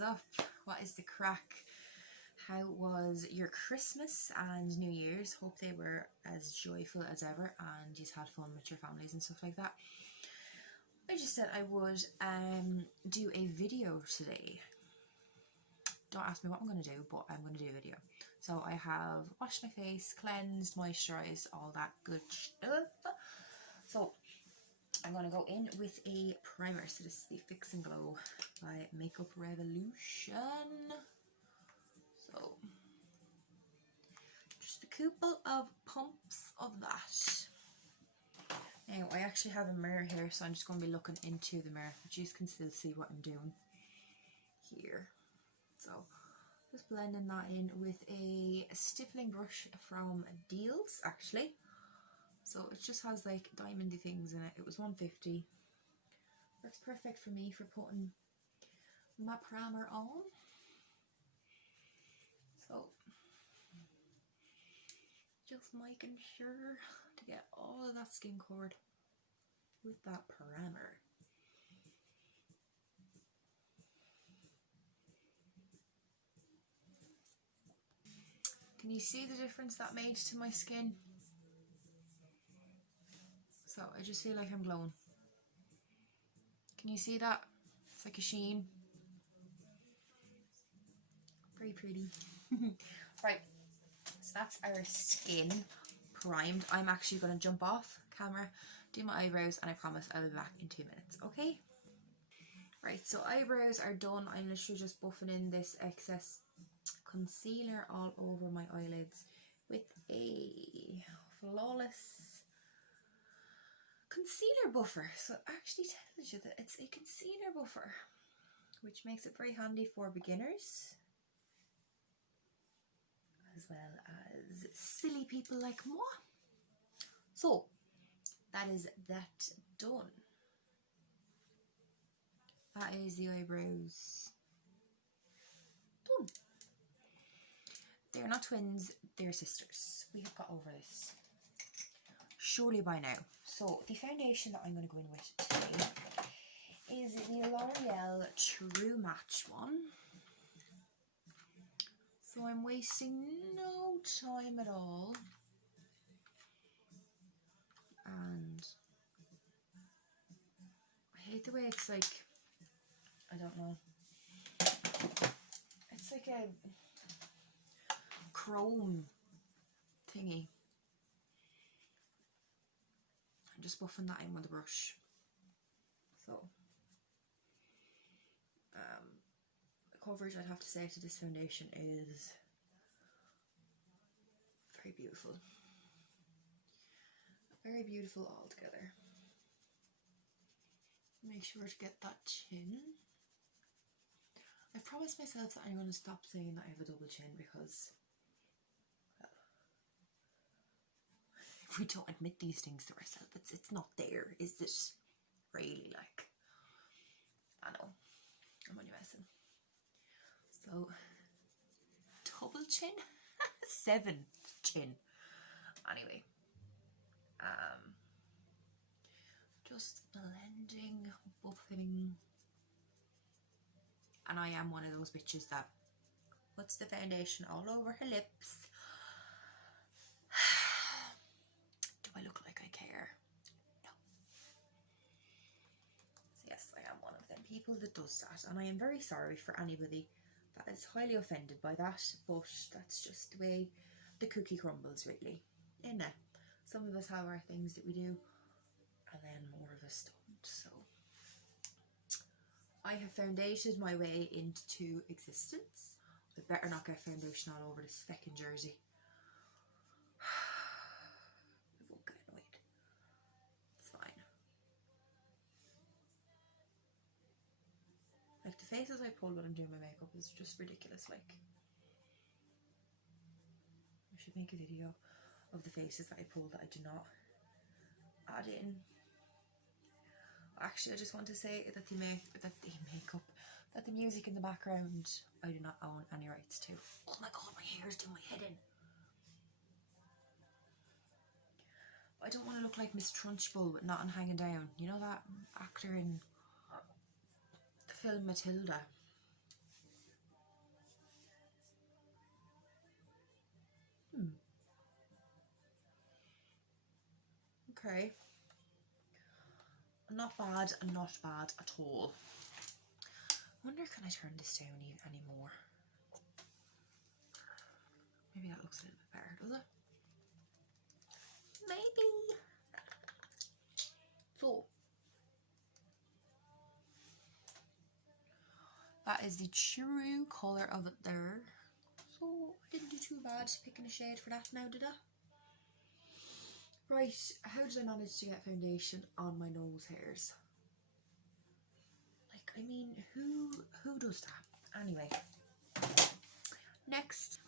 is up? What is the crack? How was your Christmas and New Year's? Hope they were as joyful as ever and you had fun with your families and stuff like that. I just said I would do a video today. Don't ask me what I'm going to do, but I'm going to do a video. So I have washed my face, cleansed, moisturised, all that good stuff. So I'm going to go in with a primer. So this is the Fix and Glow by Makeup Revolution. So just a couple of pumps of that. Now I actually have a mirror here, so I'm just going to be looking into the mirror, but you can still see what I'm doing here. So just blending that in with a stippling brush from Deals actually. So it just has like diamondy things in it. It was $1.50. Works perfect for me for putting my primer on. So just making sure to get all of that skin covered with that primer. Can you see the difference that made to my skin? So I just feel like I'm glowing. Can you see that? It's like a sheen. Very pretty. Right, so that's our skin primed. I'm actually going to jump off camera, do my eyebrows, and I promise I'll be back in 2 minutes, okay? Right, so eyebrows are done. I'm literally just buffing in this excess concealer all over my eyelids with a Flawless concealer buffer. So it actually tells you that it's a concealer buffer, which makes it very handy for beginners as well as silly people like moi. So that is that done. That is the eyebrows done. They're not twins, they're sisters. We have got over this surely by now. So the foundation that I'm going to go in with today is the L'Oreal True Match one. So I'm wasting no time at all. And I hate the way it's like, I don't know, it's like a chrome thingy. I'm just buffing that in with a brush. So the coverage, I'd have to say, to this foundation is very beautiful. Very beautiful altogether. Make sure to get that chin. I've promised myself that I'm going to stop saying that I have a double chin because, well, if we don't admit these things to ourselves, it's not there, is it? Really, like, I know, I'm only messing. So, double chin? 7 chin. Anyway, just blending, buffing. And I am one of those bitches that puts the foundation all over her lips. Do I look like I care? No. So yes, I am one of them people that does that, and I am very sorry for anybody that is highly offended by that, but that's just the way the cookie crumbles, really, isn't it? Some of us have our things that we do, and then more of us don't. So I have foundated my way into existence. I better not get foundation all over this feckin' jersey. I won't get annoyed. It's fine. Like, the faces I pull when I'm doing my makeup is just ridiculous. Like, I should make a video of the faces that I pull that I do not add in. Actually, I just want to say that the makeup, that the music in the background, I do not own any rights to. Oh my god, my hair is doing my head in. I don't want to look like Miss Trunchbull with nothing hanging down. You know that actor in the film Matilda? Okay. Not bad, not bad at all. I wonder, can I turn this down any more? Maybe that looks a little bit better, does it? Maybe. So, that is the true colour of it there. So, I didn't do too bad picking a shade for that now, did I? Right, how did I manage to get foundation on my nose hairs? Like, I mean, who does that? Anyway, next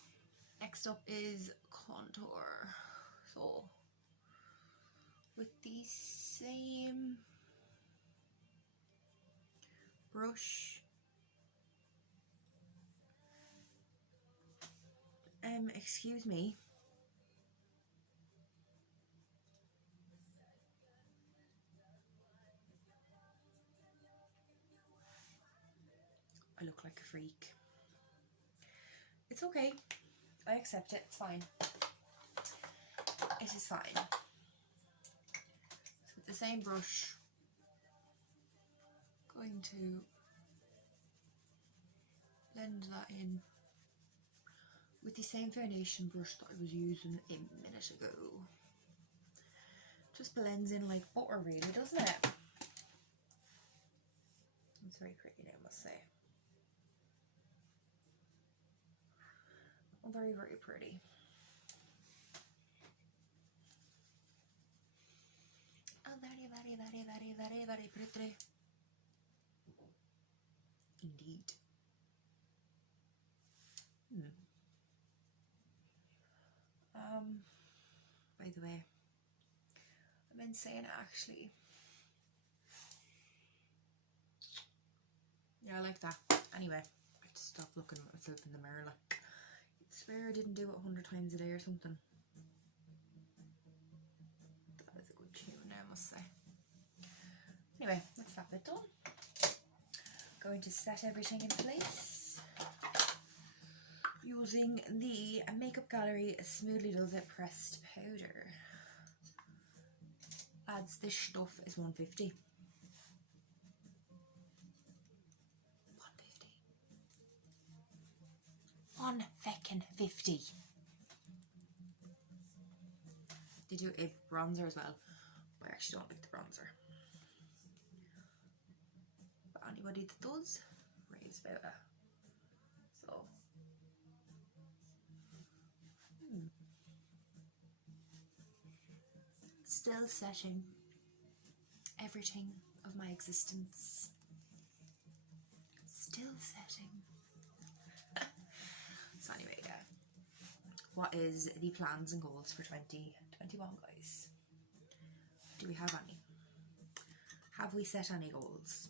up is contour. So, with the same brush, excuse me, I look like a freak. It's okay, I accept it, it's fine. It is fine. So with the same brush, going to blend that in with the same foundation brush that I was using a minute ago. Just blends in like butter really, doesn't it? It's very pretty now, I must say. Very, very pretty. Oh, very, very, very, very, very, very pretty. Indeed. By the way, I meant saying it actually. Yeah, I like that. Anyway, I have to stop looking at myself in the mirror. Like, I swear I didn't do it 100 times a day or something. That is a good tune, I must say. Anyway, that's that bit done. Going to set everything in place using the Makeup Gallery Smoothly Does It pressed powder. Lads, this stuff is 150. 150. They do a bronzer as well, but I actually don't like the bronzer. But anybody that does, raves about it. So, still setting everything of my existence. Still setting. So anyway, yeah. What is the plans and goals for 2021, guys? Do we have any? Have we set any goals?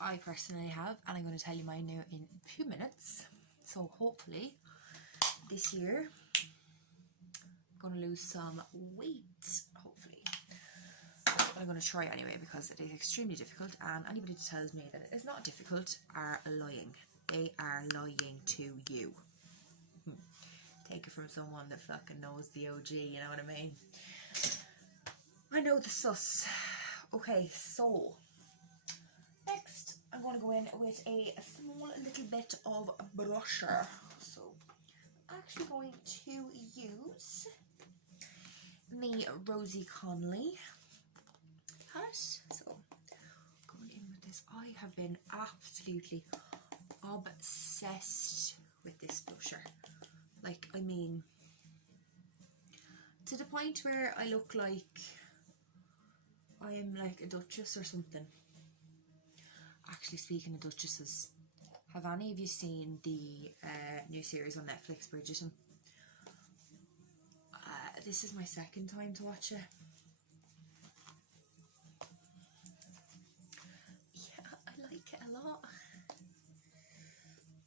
I personally have, and I'm going to tell you mine now in a few minutes. So hopefully this year I'm going to lose some weight, hopefully. But I'm going to try anyway because it is extremely difficult, and anybody that tells me that it is not difficult are lying. They are lying to you. Take it from someone that fucking knows the OG, you know what I mean? I know the sus. Okay, so next I'm going to go in with a small little bit of blusher. So I'm actually going to use the Rosie Conley palette. So going in with this. I have been absolutely obsessed with this blusher. Like, I mean, to the point where I look like I am like a duchess or something. Actually, speaking of duchesses, have any of you seen the new series on Netflix, Bridgerton? This is my second time to watch it. Yeah, I like it a lot.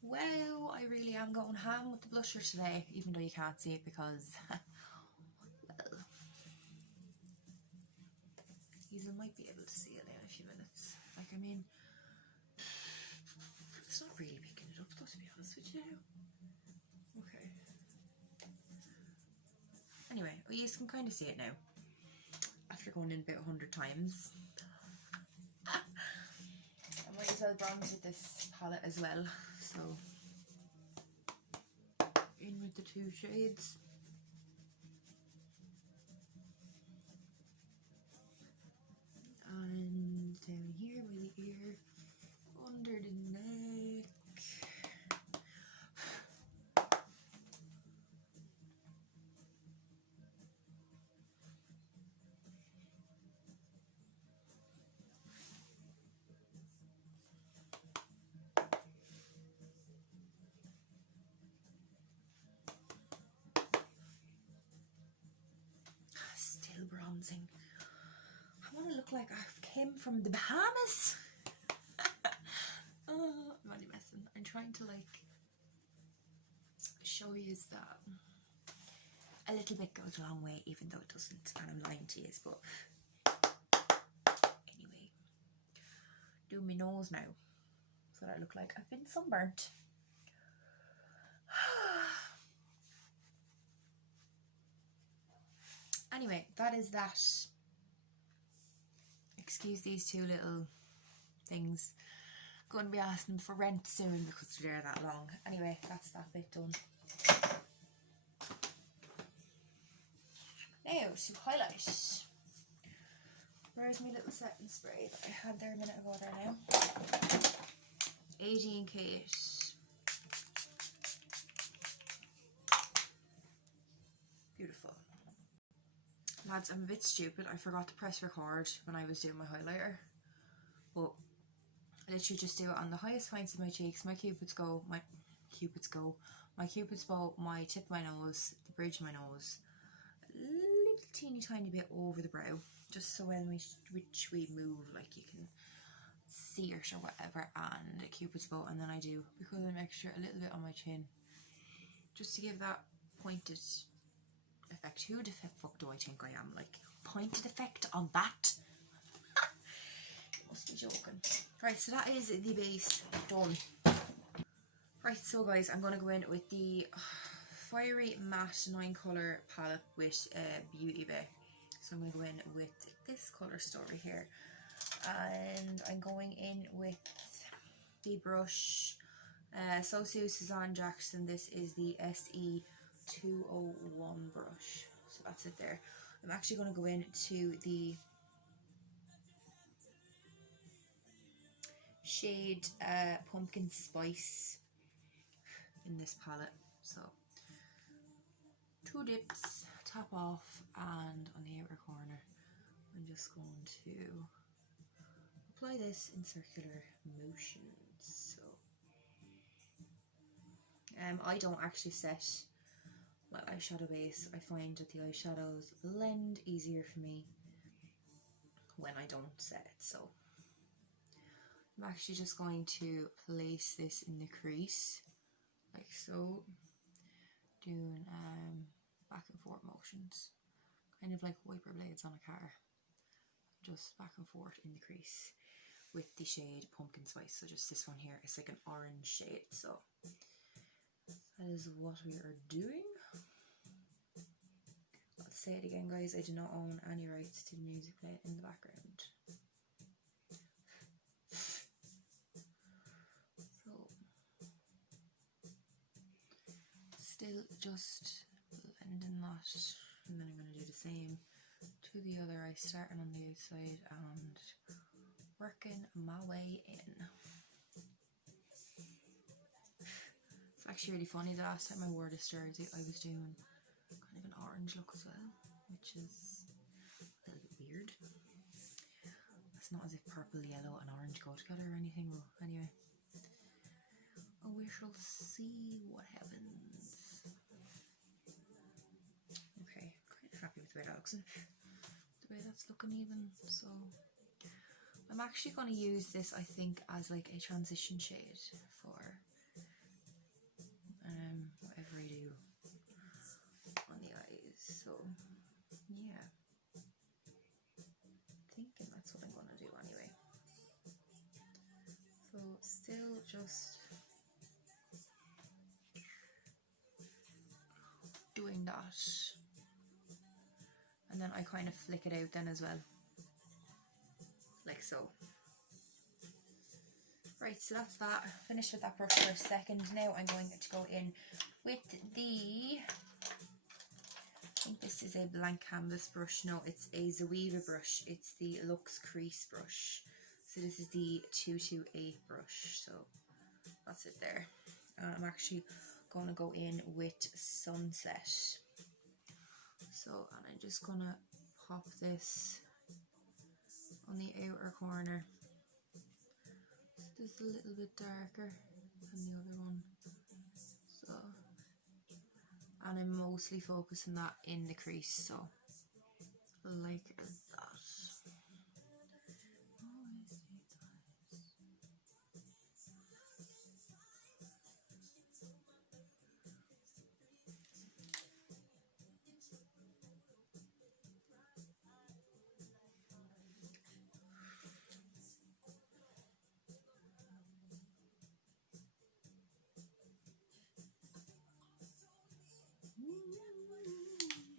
Well, I really am going ham with the blusher today, even though you can't see it because, well, you might be able to see it in a few minutes. Like, I mean, it's not really picking it up though, to be honest with you. Okay. Anyway, I But you can kind of see it now after going in about 100 times. I might as well bronze with this palette as well, so in with the 2 shades. And down here by the ear, under the neck. Still bronzing. I want to look like I came from the Bahamas. Oh, I'm only messing. I'm trying to like show you that a little bit goes a long way, even though it doesn't, and I'm lying to you, but anyway, do my nose now so that I look like I've been sunburnt. Anyway, that is that. Excuse these 2 little things. Going to be asking for rent soon because they're there that long. Anyway, that's that bit done. Now to highlight. Where's my little setting spray that I had there a minute ago there now? 18 Kate. Beautiful. Lads, I'm a bit stupid. I forgot to press record when I was doing my highlighter. But I literally just do it on the highest points of my cheeks, my cupid's bow, my tip of my nose, the bridge of my nose, a little teeny tiny bit over the brow, just so when we move, like you can see it or whatever, and a cupid's bow, and then I do, because I'm extra, a little bit on my chin, just to give that pointed effect. Who the fuck do I think I am? Like, pointed effect on that? Must be joking. Right, so that is the base done. Right, so guys, I'm going to go in with the Fiery Matte 9 colour palette with Beauty Bay. So I'm going to go in with this colour story here. And I'm going in with the brush Sosu Suzanne Jackson. This is the SE201 brush. So that's it there. I'm actually going to go into the shade Pumpkin Spice in this palette. So 2 dips, top off, and on the outer corner I'm just going to apply this in circular motions. So I don't actually set my eyeshadow base. I find that the eyeshadows blend easier for me when I don't set it. So I'm actually just going to place this in the crease, like so, doing back and forth motions, kind of like wiper blades on a car, just back and forth in the crease with the shade Pumpkin Spice. So just this one here, it's like an orange shade, so that is what we are doing. I'll say it again, guys, I do not own any rights to the music playing in the background. Still just blending that, and then I'm going to do the same to the other eye, starting on the outside and working my way in. It's actually really funny, the last time I wore this jersey I was doing kind of an orange look as well, which is a little bit weird. It's not as if purple, yellow and orange go together or anything, but anyway, we shall see what happens. Okay, quite happy with the way that looks, the way that's looking even. So I'm actually going to use this, I think, as like a transition shade for whatever I do on the eyes. So yeah, thinking that's what I'm going to do anyway. So still just doing that. and then I kind of flick it out then as well, like so. Right, so that's that. Finished with that brush for a second. Now I'm going to go in with the, I think this is a blank canvas brush. No, it's a Zoeva brush. It's the Luxe Crease brush. So this is the 228 brush. So that's it there. I'm actually going to go in with Sunset. So, and I'm just going to pop this on the outer corner. Just a little bit darker than the other one. So, and I'm mostly focusing that in the crease, so like that.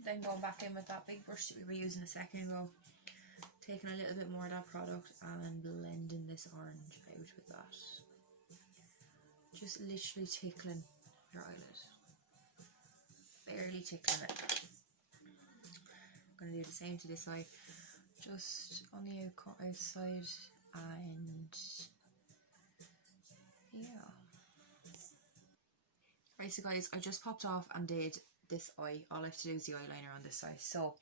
Then going back in with that big brush that we were using a second ago, taking a little bit more of that product and blending this orange out with that. Just literally tickling your eyelid. Barely tickling it. I'm going to do the same to this side. Just on the outside, and yeah. Right, so guys, I just popped off and did this eye. All I have to do is the eyeliner on this side. So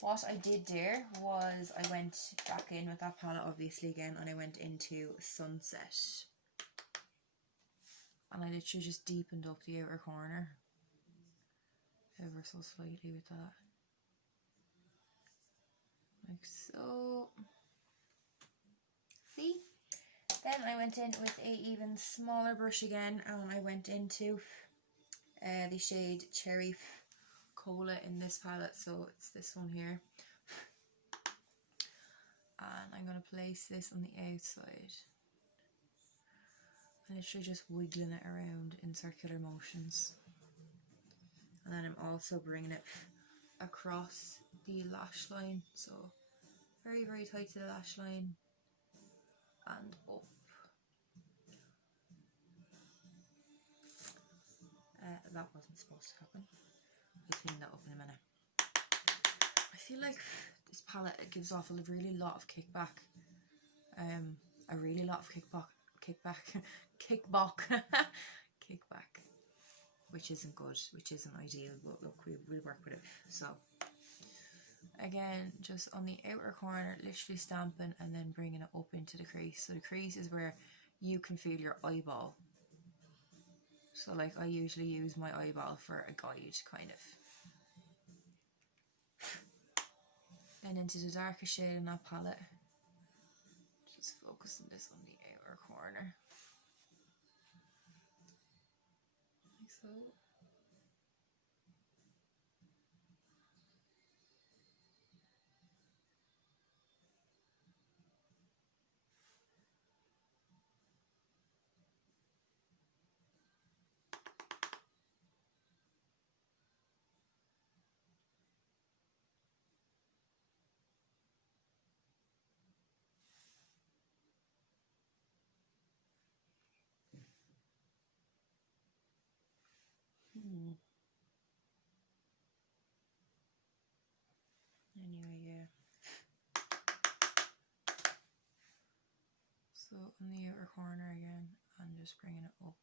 what I did there was I went back in with that palette obviously again, and I went into Sunset. And I literally just deepened up the outer corner ever so slightly with that. Like so. See? Then I went in with a even smaller brush again, and I went into the shade Cherry Cola in this palette, so it's this one here. And I'm going to place this on the outside. I'm literally just wiggling it around in circular motions. And then I'm also bringing it across the lash line, so very, very tight to the lash line and up. That wasn't supposed to happen. I'll clean that up in a minute. I feel like this palette, it gives off a really lot of kickback. A really lot of kickback, which isn't good, which isn't ideal, but look, we'll work with it. So again, just on the outer corner, literally stamping and then bringing it up into the crease. So the crease is where you can feel your eyeball. So like I usually use my eyeball for a guide, kind of. Then into the darker shade in that palette. Just focusing this on the outer corner. Like so. Anyway, yeah. So on the outer corner again, and just bringing it up.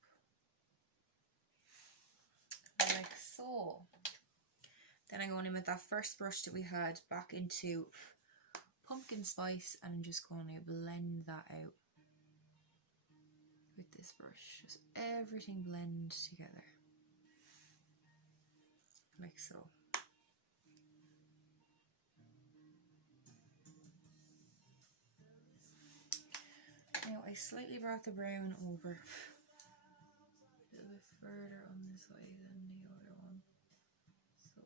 Like so. Then I'm going in with that first brush that we had back into Pumpkin Spice, and I'm just going to blend that out with this brush. Just everything blend together. Like so. Now I slightly brought the brown over a little bit further on this side than the other one. So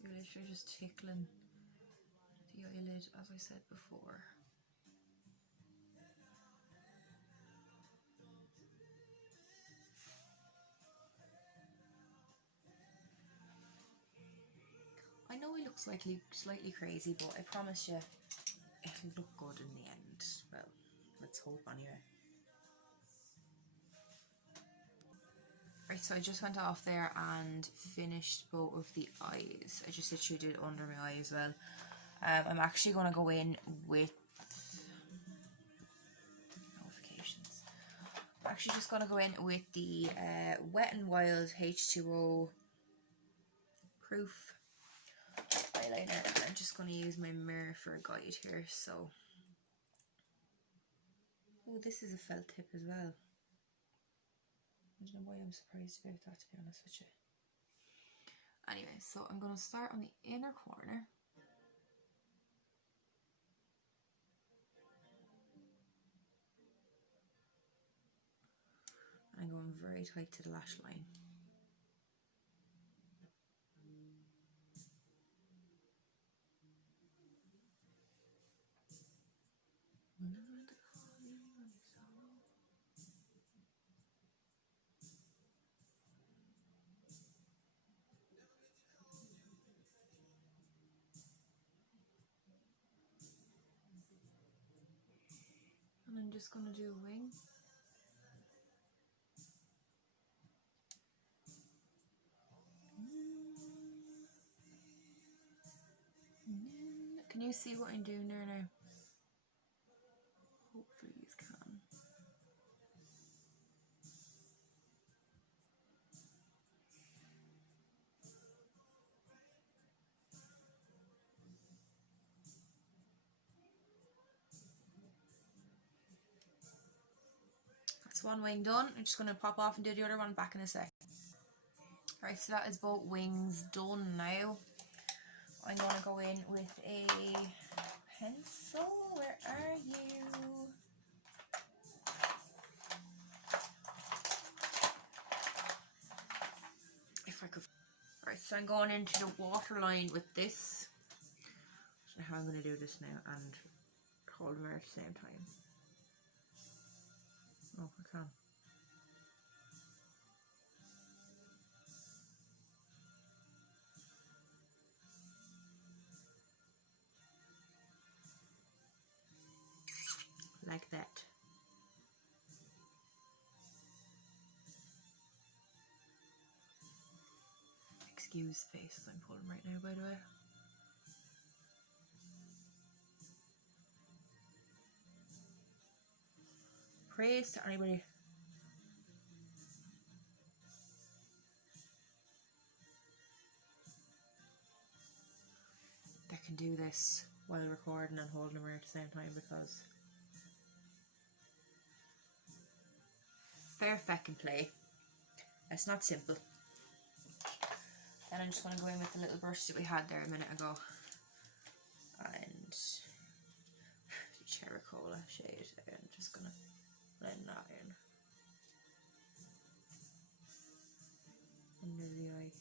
you're literally just tickling the eyelid, as I said before. looks slightly crazy, but I promise you it'll look good in the end. Well, let's hope anyway. Right, so I just went off there and finished both of the eyes. I just literally did under my eye as well. I'm actually going to go in with notifications. I'm actually just going to go in with the Wet n Wild H2O proof eyeliner. I'm just going to use my mirror for a guide here. So, oh, this is a felt tip as well. I don't know why I'm surprised about that, to be honest with you. Anyway, so I'm going to start on the inner corner. I'm going very tight to the lash line. And I'm just going to do a wing. Can you see what I'm doing there now? Hopefully you can. That's one wing done. I'm just going to pop off and do the other one back in a sec. Right, so that is both wings done now. I'm going to go in with a pencil. Where are you? If I could. Right, so I'm going into the waterline with this. I don't know how I'm going to do this now and hold them at the same time. Oh, I can. Like that. Excuse the faces I'm pulling right now, by the way. Praise to anybody. That can do this while recording and holding them at the same time, because fair feckin' play. It's not simple. Then I'm just going to go in with the little brush that we had there a minute ago and the charcoal shade. I'm just going to blend that in under the eye.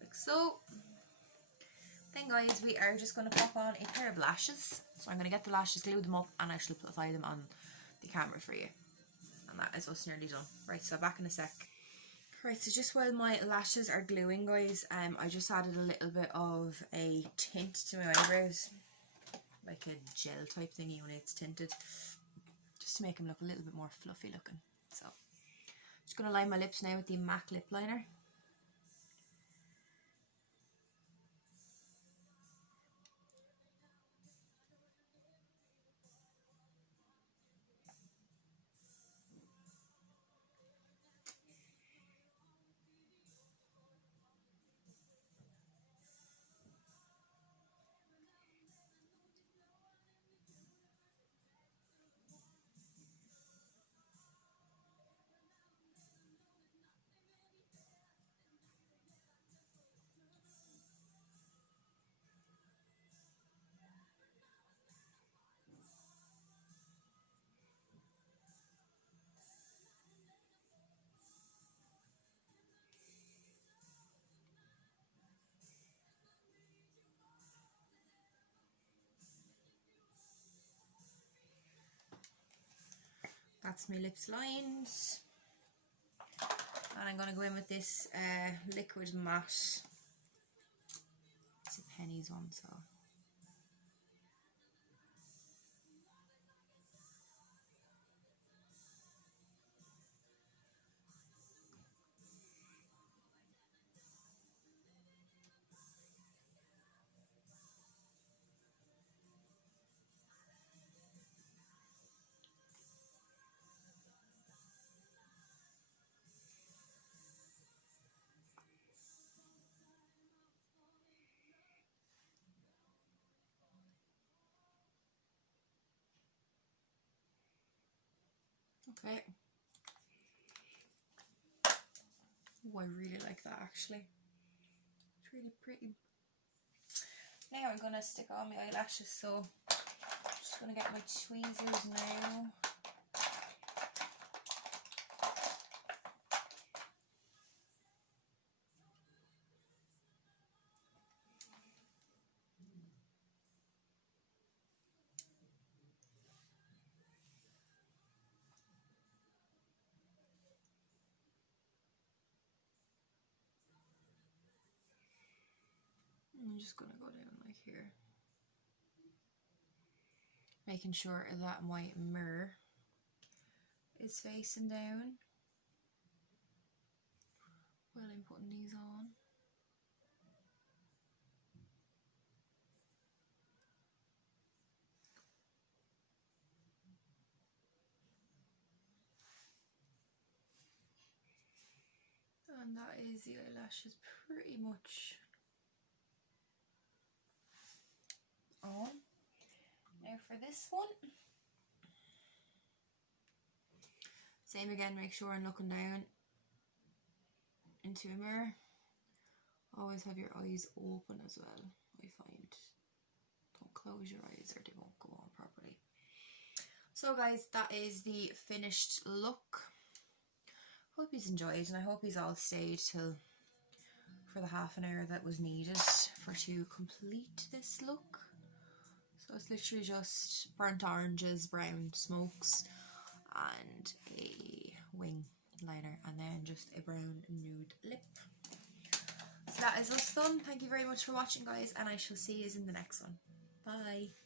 Like so. Then guys, we are just going to pop on a pair of lashes. So I'm going to get the lashes, glue them up, and actually apply them on the camera for you. And that is us nearly done. Right, so back in a sec. Right, so just while my lashes are gluing, guys, I just added a little bit of a tint to my eyebrows. Like a gel type thingy when it's tinted. Just to make them look a little bit more fluffy looking. So, just going to line my lips now with the MAC lip liner. That's my lips lined. And I'm going to go in with this liquid matte. It's a Penny's one, so. Okay. Oh, I really like that actually. It's really pretty. Now I'm going to stick on my eyelashes, so I'm just going to get my tweezers now. I'm just going to go down like here. Making sure that my mirror is facing down while I'm putting these on. And that is the eyelashes pretty much on. Now for this one, same again, make sure I'm looking down into a mirror. Always have your eyes open as well, I find. Don't close your eyes or they won't go on properly. So guys, that is the finished look. Hope you enjoyed, and I hope you all stayed till for the half an hour that was needed to complete this look. So it's literally just burnt oranges, brown smokes, and a wing liner, and then just a brown nude lip. So that is us done. Thank you very much for watching, guys, and I shall see you in the next one. Bye.